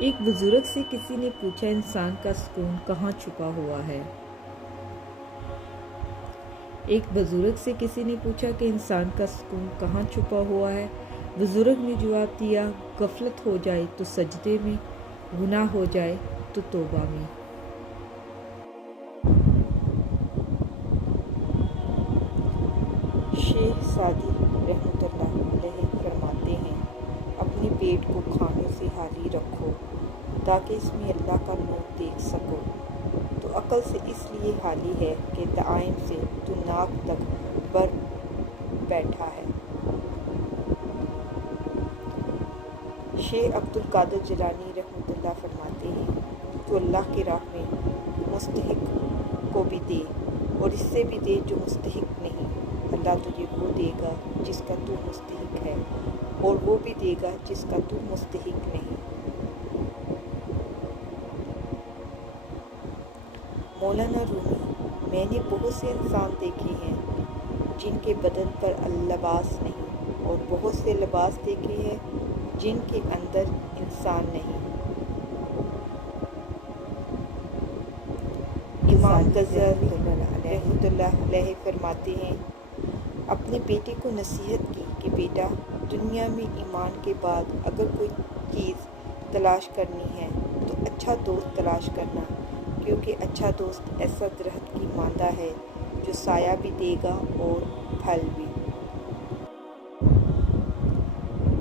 ایک بزرگ سے کسی نے پوچھا انسان کا سکون کہاں چھپا ہوا ہے؟ ایک بزرگ سے کسی نے پوچھا کہ انسان کا سکون کہاں چھپا ہوا ہے؟ بزرگ نے جواب دیا، غفلت ہو جائے تو سجدے میں، گناہ ہو جائے تو توبہ میں۔ شیخ سعدی رحمۃ اللہ علیہ فرماتے ہیں، اپنے پیٹ کو کھانے سے خالی رکھو تاکہ اس میں اللہ کا نور دیکھ سکو، تو عقل سے اس لیے خالی ہے کہ دائم سے تو ناک تک بھر بیٹھا ہے۔ شیخ عبد القادر جیلانی رحمۃ اللہ فرماتے ہیں، تو اللہ کی راہ میں مستحق کو بھی دے اور اس سے بھی دے جو مستحق نہیں، اللہ تجھے وہ دے گا جس کا تو مستحق ہے، اور وہ بھی دے گا جس کا تو مستحق نہیں۔ مولانا رومی، میں نے بہت سے انسان دیکھے ہیں جن کے بدن پر لباس نہیں، اور بہت سے لباس دیکھے ہیں جن کے اندر انسان نہیں۔ امام غزالی رحمۃ اللہ علیہ فرماتے ہیں، اپنے بیٹے کو نصیحت کی کہ بیٹا، دنیا میں ایمان کے بعد اگر کوئی چیز تلاش کرنی ہے تو اچھا دوست تلاش کرنا، کیونکہ اچھا دوست ایسا درخت کی مانند ہے جو سایہ بھی دے گا اور پھل بھی۔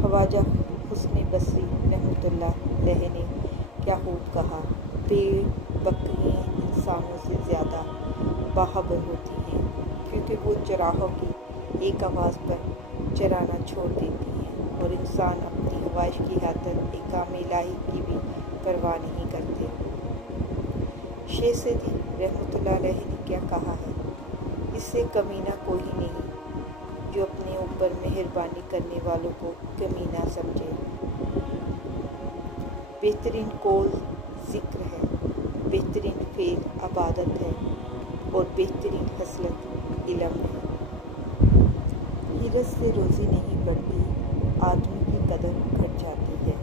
خواجہ حسن بصری رحمۃ اللہ علیہ نے کیا خوب کہا، بھیڑ بکریاں انسانوں سے زیادہ باخبر ہوتی ہیں، کیونکہ وہ چراغوں کی ایک آواز پر چرانا چھوڑ دیتی ہیں، اور انسان اپنی خواہش کی خاطر احکام الہی کی بھی پرواہ نہیں کرتے۔ شیخ سعدی رحمۃ اللہ علیہ نے کیا کہا ہے، اس سے کمینہ کوئی نہیں جو اپنے اوپر مہربانی کرنے والوں کو کمینہ سمجھے۔ بہترین قول ذکر ہے، بہترین فعل عبادت ہے، اور بہترین خصلت علم ہے۔ حرص سے روزی نہیں بڑھتی، آدمی کی قدر گھٹ جاتی ہے۔